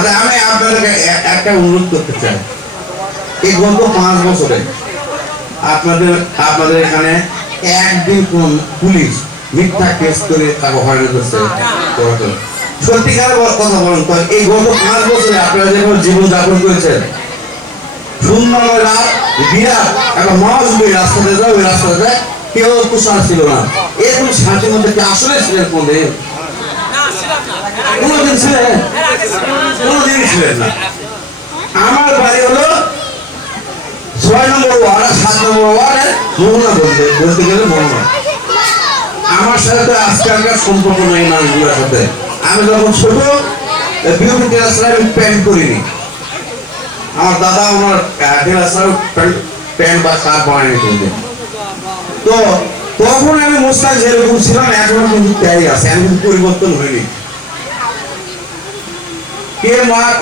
আচ্ছা আমি একটা অনুরোধ করতে চাই। এই গত পাঁচ বছরে আপনাদের আপনাদের এখানে একদিন কোন পুলিশ মিথ্যা কেস করে তাকে করছে সত্যিকার কথা তো এই গত পাঁচ বছরে আপনারা যেভাবে জীবন যাপন করেছেন সুন্দর রাত, বিরাট একটা রাস্তাতে ওই রাস্তাতে কেউ কুশাল ছিল না। এরকম শান্তির মধ্যে আসলে ছিলেন কোনদিন? আমার বাড়ি হলো ছয় নম্বর ওয়ার্ড, সাত নম্বর ওয়ার্ডে মোহনা বলতে বলতে গেলে মোহনা। আমার সাথে সম্পর্ক মানুষগুলোর সাথে। আমি যখন ছোট আমি দাদা আমার তো তখন আমি পরিবর্তন হইনি। কে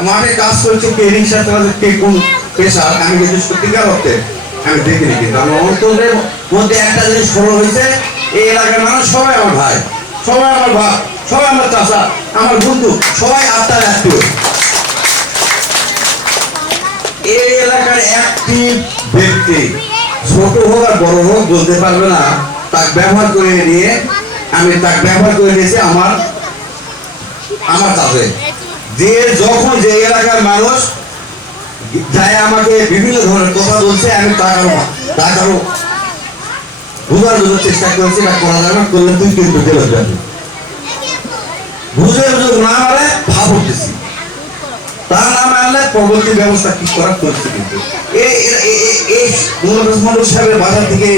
মাঠে কাজ করছে, কে চালাচ্ছে, কে কোন পেশা, আমি কিন্তু সত্যিকার অর্থে আমি দেখিনি কিন্তু। আমার অন্তরের মধ্যে একটা জিনিস হয়েছে, এই এলাকার মানুষ সবাই আমার ভাই, সবাই আমার সবাই আমার চাষা আমার বন্ধু, সবাই আত্মার এই এলাকার একটি ব্যক্তি ছোট হোক আর বড় হোক, বলতে পারবে না, তাকে ব্যবহার করে নিয়ে, আমি তাকে ব্যবহার করে নিয়েছি আমার আমার কাছে যে যখন যে এলাকার মানুষ যায় আমাকে বিভিন্ন ধরনের কথা বলছে, আমি তাকারও তাকারও বোঝার জন্য চেষ্টা করেছি, না করা যাবে করলে তুই কিন্তু জেলে যাবি বুঝে বুঝে না মারে ভাব উঠতেছি। তা না মানলে পরবর্তী ব্যবস্থা কি করার করছে কিন্তু এই সাহেবের বাজার থেকে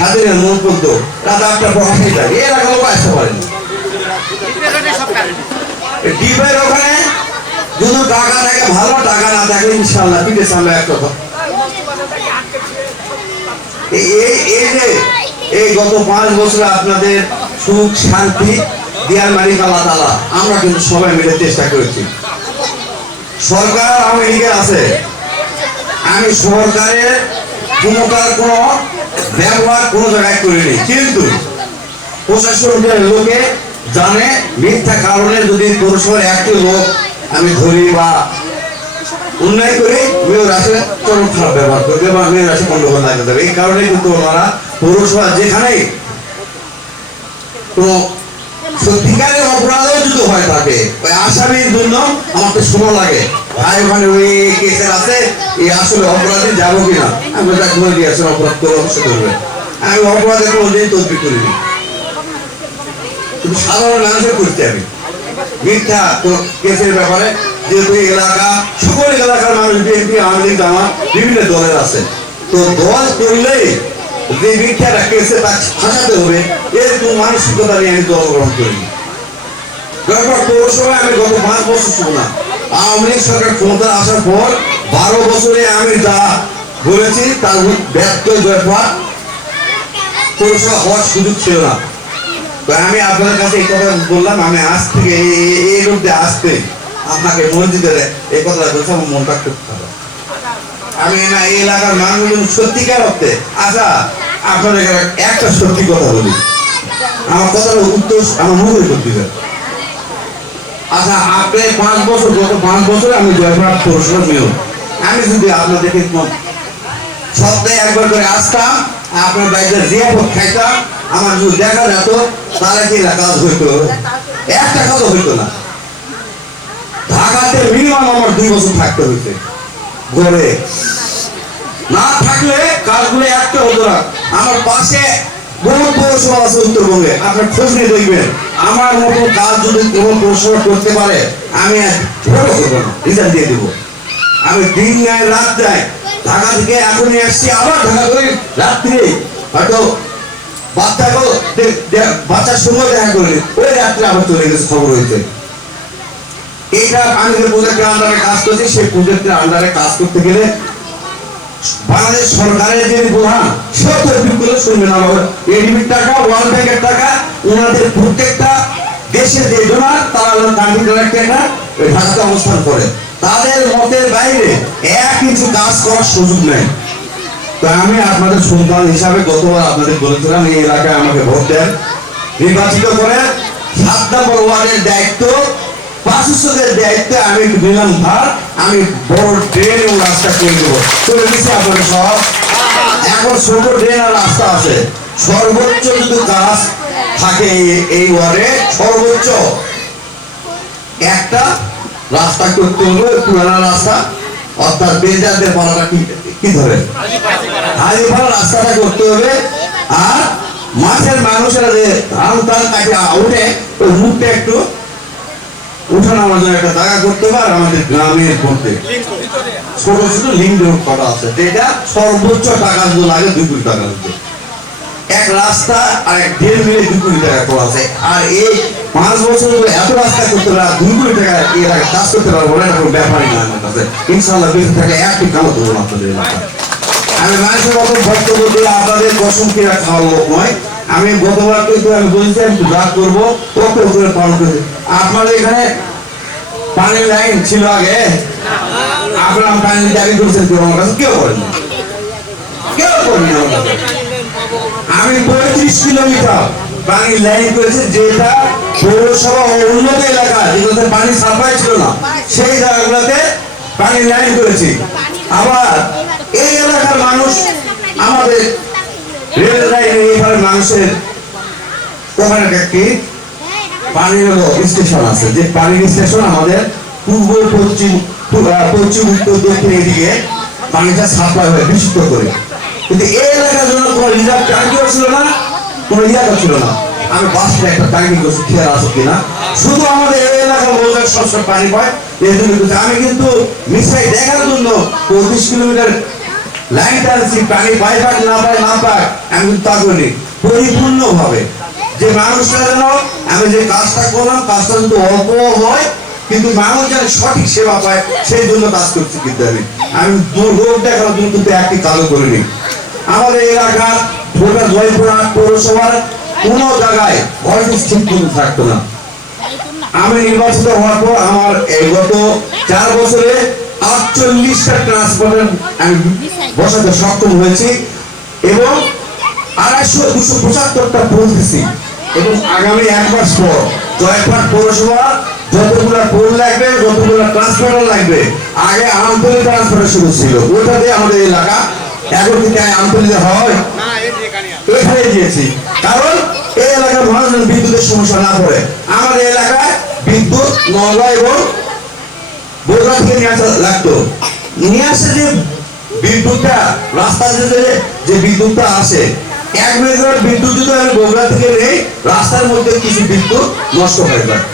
হাজিরের মন পর্যন্ত রাত আটটা প্রকাশে যায়। এর আগে আসতে পারেনি। ডিপের ওখানে? যদি টাকা থাকে, ভালো টাকা না থাকে, ইনশাল্লাহ পিঠে সামনে একটা কথা। এই এই- যে এই গত পাঁচ বছরে আপনাদের সুখ, শান্তি দেওয়ার মালিক আল্লাহ তালা আমরা কিন্তু সবাই মিলে চেষ্টা করেছি। সরকার আমেরিকা আছে। আমি সরকারের ক্ষমতার কোনো ব্যবহার কোনো জায়গায় করিনি। কিন্তু প্রশাসনের লোকে জানে, মিথ্যা কারণে যদি পৌরসভার একটি লোক আমি ধরি বা উন্নয়ন করি, মেয়র আসে চরম খারাপ ব্যবহার করবে বা মেয়র আসে গন্ডগোল লাগতে দেবে এই কারণে কিন্তু ওনারা পৌরসভা যেখানেই কোনো সত্যিকারের অপরাধও যদি হয়ে থাকে ওই আসামির জন্য আমার তো সময় লাগে। ভাই, ওখানে ওই কেসের আছে, এই আসলে অপরাধী যাব কিনা? আমি তাকে বলে দিয়ে অপরাধ করে অবশ্যই করবে আমি অপরাধের কোনো দিন তদবির করিনি। সাধারণ করতে আমি। মিথ্যা কেসের ব্যাপারে দলের আছে। তো দল করলেই যে কেসে তাকে ফাঁসাতে হবে, এরকম মানসিকতা আমি গত পাঁচ বছর ছিল না। আওয়ামী ক্ষমতা আসার পর বারো বছরে আমি যা বলেছি, তার ব্যর্থ ব্যাপার পৌরসভা হওয়ার সুযোগ ছিল না। তো আমি আপনাদের কাছে এই কথা বললাম, আমি আজ থেকে এই- রূপে আসতে আপনাকে মসজিদের এই কথা বলছি আমার মনটা খুব খারাপ আমি না, এই এলাকার মানুষজন সত্যিকার অর্থে আচ্ছা আপনাদের একটা সত্যি কথা বলি। আমার কথার উত্তর আমার মুখে করতে আচ্ছা আপনি পাঁচ বছর, গত পাঁচ বছর আমি জয়পুরহাট পৌরসভা মেয়র আমি যদি আপনাদেরকে সপ্তাহে একবার করে আসতাম, আপনার বাড়িতে জিয়াপত খাইতাম, আমার যদি দেখা যেত তাহলে কি কাজ হইতো? একটা কাজও হইতো না। ঢাকাতে মিনিমাম আমার দুই বছর থাকতে ঘরে না থাকলে কাজগুলো একটা হতো না। আমার পাশে বহু পৌরসভা আছে উত্তরবঙ্গে, আপনার খোঁজ নিয়ে দেখবেন। আমার মতো কাজ যদি কোনো পৌরসভা করতে পারে, আমি না রিজাল্ট দিয়ে দেবো। আমি দিন নেয় রাত যায় ঢাকা থেকে এখনই আসছি, আবার ঢাকা করে রাত্রে হয়তো বাচ্চাকেও বাচ্চার সঙ্গে দেখা করি ওই রাত্রে আবার চলে গেছে খবর হয়েছে এইটা প্রজেক্টের আন্ডারে কাজ সেই প্রজেক্টের আন্ডারে কাজ করতে গেলে বাংলাদেশ সরকারের যে প্রধান সেও তো বিপদে শুনবে না এডিবির টাকা ওয়ার্ল্ড ব্যাংকের টাকা ওনাদের প্রত্যেকটা দেশে যে তারা কান্ট্রি ডাইরেক্টররা ঢাকাতে অবস্থান করে। তাদের মতের বাইরে এক ইঞ্চি কাজ করার সুযোগ নেই তো আমি আপনাদের সন্তান হিসাবে গতবার আপনাদের বলেছিলাম, এই এলাকায় আমাকে ভোট দেন। নির্বাচিত করে সাত নম্বর ওয়ার্ডের দায়িত্ব দায়িত্বে আমি ভার, আমি বড় রাস্তা করে দেবো। করে দিচ্ছি আপনাদের সব। এখন ছোট ড্রেন আর রাস্তা আছে। সর্বোচ্চ যদি কাজ থাকে এই ওয়ার্ডে, সর্বোচ্চ একটা রাস্তা করতে হবে, পুরানা রাস্তা, অর্থাৎ বেজারদের পাড়াটা কি কি ধরে? হাজি পাড়া রাস্তাটা করতে হবে, আর মাঠের মানুষেরা যে ধান টান কাটে উঠে ওই মুখটা একটু উঠানো আমাদের একটা জায়গা করতে হবে, আর আমাদের গ্রামের মধ্যে ছোট ছোট রোড করা আছে, যেটা সর্বোচ্চ টাকা লাগে দুই কোটি টাকা এক রাস্তা আর এক দেড় মিলে দুই কোটি টাকা করা আছে আর এই পাঁচ বছর ধরে এত রাস্তা করতে পারে, আর দুই কোটি টাকা এর আগে কাজ করতে পারব না, এটা কোনো ব্যাপারই না আমার ইনশাল্লাহ বেঁচে থাকে একটি কামো দেবো না আপনাদের আমি মানুষের মতো বক্তব্য দিয়ে আপনাদের কসম কিনা খাওয়ার লোক নয়। আমি গতবার কিন্তু আমি বলছি, আমি রাগ করব কত করে পালন করে আপনাদের এখানে পানির লাইন ছিল আগে? আপনারা পানির দাবি করছেন কেউ আমার কাছে? কেউ করেন কেউ করেন আমি পঁয়ত্রিশ কিলোমিটার পানির লাইন করেছি যেটা পৌরসভা ও উন্নত এলাকা, যেগুলোতে পানি সাপ্লাই ছিল না, সেই জায়গাগুলোতে পানির লাইন করেছি। আবার এই এলাকার মানুষ আমাদের রেল লাইনে এইভাবে মানুষের ওখানে একটি পানির স্টেশন আছে। যে পানির স্টেশন আমাদের পূর্ব, পশ্চিম পশ্চিম, উত্তর, দক্ষিণ এদিকে পানিটা সাপ্লাই হয় বিশুদ্ধ করে। কিন্তু এই এলাকার জন্য কোনো রিজার্ভ ট্যাঙ্কিও ছিল না, কোনো ইয়াটা ছিল না। আমি বাসটা একটা ট্যাঙ্কি করছি, খেয়াল আছে কিনা? শুধু আমাদের এই এলাকার লোকের সবসময় পানি পায়, এই জন্য কিন্তু আমি কিন্তু মিসাই দেখার জন্য পঁচিশ কিলোমিটার লাইন টানছি পানি পাই পাক, না পায়, না পাক, আমি কিন্তু তা করি পরিপূর্ণ ভাবে যে মানুষরা যেন, আমি যে কাজটা করলাম, কাজটা কিন্তু অল্প হয়, কিন্তু মানুষ যেন সঠিক সেবা পায়, সেই জন্য কাজ করছি কিন্তু আমি। আমি রোগ দেখানোর জন্য কিন্তু একটি কাজও করিনি। আমাদের এলাকা গোটা জয়পুরা পৌরসভার কোনো জায়গায় অফিস ঠিক মতো থাকতো না। আমি নির্বাচিত হওয়ার পর আমার এই গত চার বছরে আটচল্লিশটা ট্রান্সপোর্টার আমি বসাতে সক্ষম হয়েছি এবং আড়াইশো দুশো পঁচাত্তরটা পৌঁছেছি এবং আগামী এক মাস পর জয়পাট পৌরসভা যতগুলো পোল লাগবে, যতগুলো ট্রান্সপোর্টার লাগবে, আগে আমতলি ট্রান্সপোর্টার শুরু ছিল। ওটা দিয়ে আমাদের এলাকা এখন কি আমতলিতে হয়। এখানে দিয়েছি। কারণ এই এলাকার মানুষজন বিদ্যুতের সমস্যা না পড়ে আমাদের এলাকায় বিদ্যুৎ নগা এবং বোঝা থেকে নিয়ে আসা লাগতো। নিয়ে আসে যে বিদ্যুৎটা রাস্তা যে যে বিদ্যুৎটা আসে এক মেগাওয়াট বিদ্যুৎ যদি আমি বগুড়া থেকে নেই রাস্তার মধ্যে কিছু বিদ্যুৎ নষ্ট হয়ে যায়।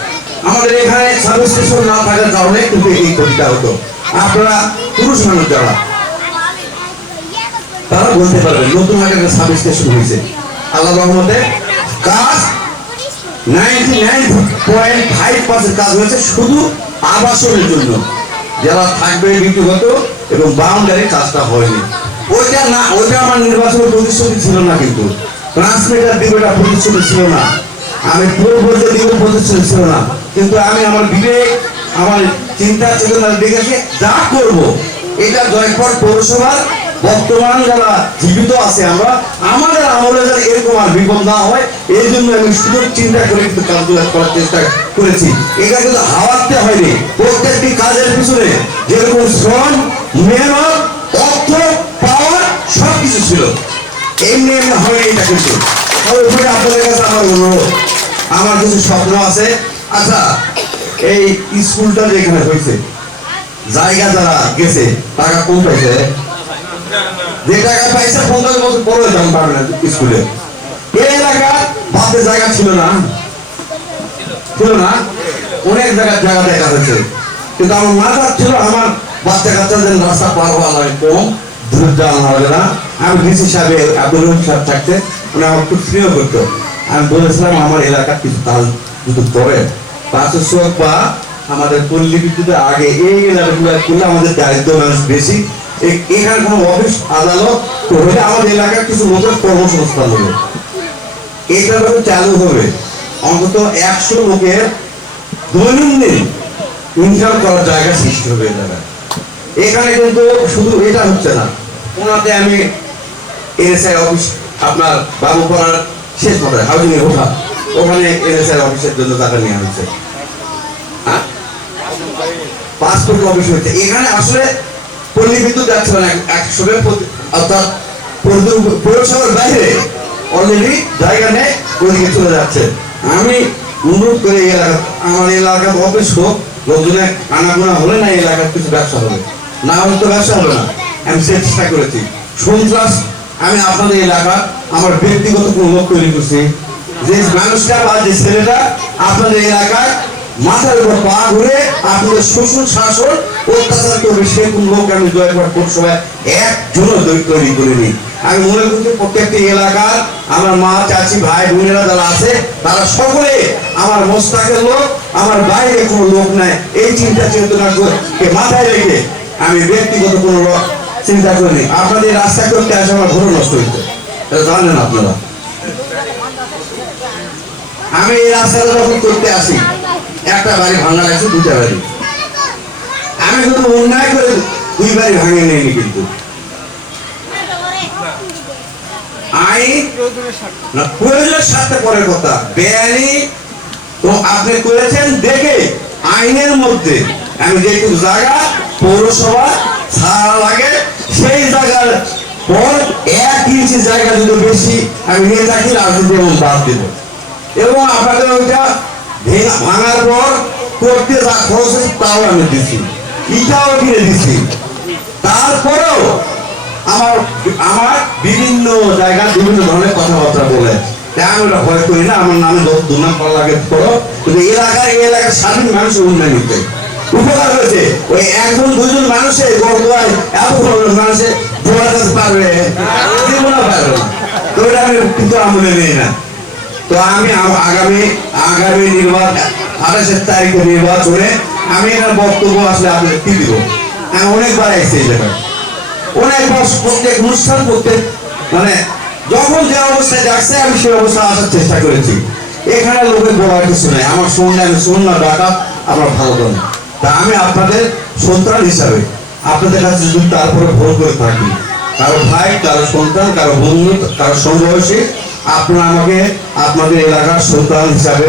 আমাদের এখানে স্টেশন না থাকার কারণে কিন্তু এই ক্ষতিটা হতো। আপনারা পুরুষ মানুষ যারা তারা বলতে পারবে, নতুন একটা সাব স্টেশন হয়েছে। আল্লাহ রহমতে কাজ ninety nine point five percent কাজ হয়েছে শুধু আবাসনের জন্য। যারা থাকবে ব্যক্তিগত এবং বাউন্ডারি কাজটা হয়নি। ওইটা না, ওইটা আমার নির্বাচনের প্রতিশ্রুতি ছিল না কিন্তু। ট্রান্সমিটার দিবেটা প্রতিশ্রুতি ছিল না। আমি পূর্ববর্তী দিকে প্রতিশ্রুতি ছিল না। কিন্তু আমি আমার বিবেক, আমার চিন্তা, চেতনা দেখেছি যা করব, এটা জয়পুর পৌরসভার বর্তমান যারা জীবিত আছে আমরা, আমাদের আমলে যারা এরকম আর বিপদ না হয়, এই জন্য আমি সুযোগ চিন্তা করে কিন্তু কাজগুলো করার চেষ্টা করেছি। এটা কিন্তু হাওয়াতে হয়নি। প্রত্যেকটি কাজের পিছনে যেরকম শ্রম, মেহনত, অর্থ, পাওয়ার সব কিছু ছিল। এমনি এমনি হয়নি এটা কিন্তু। আপনাদের কাছে আমার অনুরোধ, আমার কিছু স্বপ্ন আছে। আচ্ছা এই স্কুলটা যেখানে হয়েছে, জায়গা যারা গেছে, টাকা কম পাইছে? টাকা পাইছে পঞ্চাশ বছর পরে না স্কুলে। এই এলাকা জায়গা ছিল না। ছিল না। অনেক জায়গার জায়গা দেখা হয়েছে কিন্তু আমার আমার বাচ্চা রাস্তা পার হওয়া কম। যাওয়া হবে না। আমি সাহেব, আব্দুল রহিম সাহেব থাকতে আমার খুব আমি বলেছিলাম, আমার এলাকার কিছু কাজ যদি করে পাঁচশো বা আমাদের পল্লী বিদ্যুতের আগে এই এলাকাগুলো করলে আমাদের দারিদ্র মানুষ বেশি এখানে কোনো অফিস, আদালত, তো হলে আমাদের এলাকার কিছু লোকের কর্মসংস্থান হবে। এটা যখন চালু হবে। অন্তত একশো লোকের দৈনন্দিন ইনকাম করার জায়গা সৃষ্টি হবে জায়গায়। এখানে কিন্তু শুধু এটা হচ্ছে না ওনাতে আমি এনএসআই অফিস, আপনার বাবু করার শেষ মাথায়, হাউজিং এ ওঠা, ওখানে এনএসআই অফিসের জন্য টাকা নেওয়া হয়েছে। হ্যাঁ? পাসপোর্ট অফিস হয়েছে। এখানে আসলে পল্লী বিদ্যুৎ অর্থাৎ পৌরসভার বাইরে অলরেডি জায়গা নেই চলে যাচ্ছে। আমি অনুরোধ আমার এলাকার অফিস হোক, লোকজনে আনাগোনা হলে না এলাকার কিছু ব্যবসা হবে। না হলে তো ব্যবসা হবে না। আমি চেষ্টা করেছি। সন্ত্রাস আমি আপনাদের এলাকা, আমার ব্যক্তিগত কোনো লোক তৈরি করছি। যে মানুষটা বা যে ছেলেটা আপনাদের এলাকায় মাথার উপর পা ঘুরে আপনাদের শ্বশুর শাসন, অত্যাচার করবে সেরকম লোক আমি জয়পুর পৌরসভায় একজনও তৈরি তৈরি করিনি। আমি মনে করছি প্রত্যেকটি এলাকার আমার মা, চাচি, ভাই, বোনেরা যারা আছে, তারা সকলে আমার মোস্তাকের লোক, আমার বাইরে কোনো লোক নাই। এই চিন্তা চেতনা করে- মাথায় রেখে আমি ব্যক্তিগত কোনো চিন্তা করিনি। আপনাদের রাস্তা করতে আসে আমার ঘোর নষ্ট হইতে। জানেন আপনারা। আমি এই রাস্তাটা যখন করতে আসি একটা বাড়ি ভাঙা আছে দুটা বাড়ি। আমি কিন্তু অন্যায় করে দুই বাড়ি ভাঙে নেইনি কিন্তু। আইনের মধ্যে। আমি জায়গা লাগে, সেই জায়গার এক জায়গা আমি নিয়ে থাকি, রাজনীতি এবং বাদ দেব। এবং আপনাদের ওইটা ভাঙার পর করতে খরচ তাও আমি দিচ্ছি ইটাও কিনে দিচ্ছি তারপরেও আমার আমার বিভিন্ন জায়গায় বিভিন্ন ধরনের কথাবার্তা বলে। কিন্তু এলাকায় স্বাধীন ওই একজন দুজন গর্দায় এত বড় মানুষের জোড়া আমি কিন্তু নেই না। তো আমি আগামী আগামী নির্বাচন আঠাশের তারিখে নির্বাচনে আমি এখানে বক্তব্য আসলে আপনাদের কি দিব। আমি অনেকবার এসেছি এই জায়গায়। অনেক প্রত্যেক অনুষ্ঠান, প্রত্যেক মানে যখন যে অবস্থায় আমি সেই অবস্থায় আসার চেষ্টা করেছি। এখানে লোকের বলার কিছু নাই। আমার শুনলে আমি শুনলাম ডাকা আমার ভালো করে তা আমি আপনাদের সন্তান হিসাবে, আপনাদের কাছে যদি তারপরে ভোট করে থাকি, কারও ভাই, কারও সন্তান, কারও বন্ধু, কারও সমবয়সী আপনারা আমাকে আপনাদের এলাকার সন্তান হিসাবে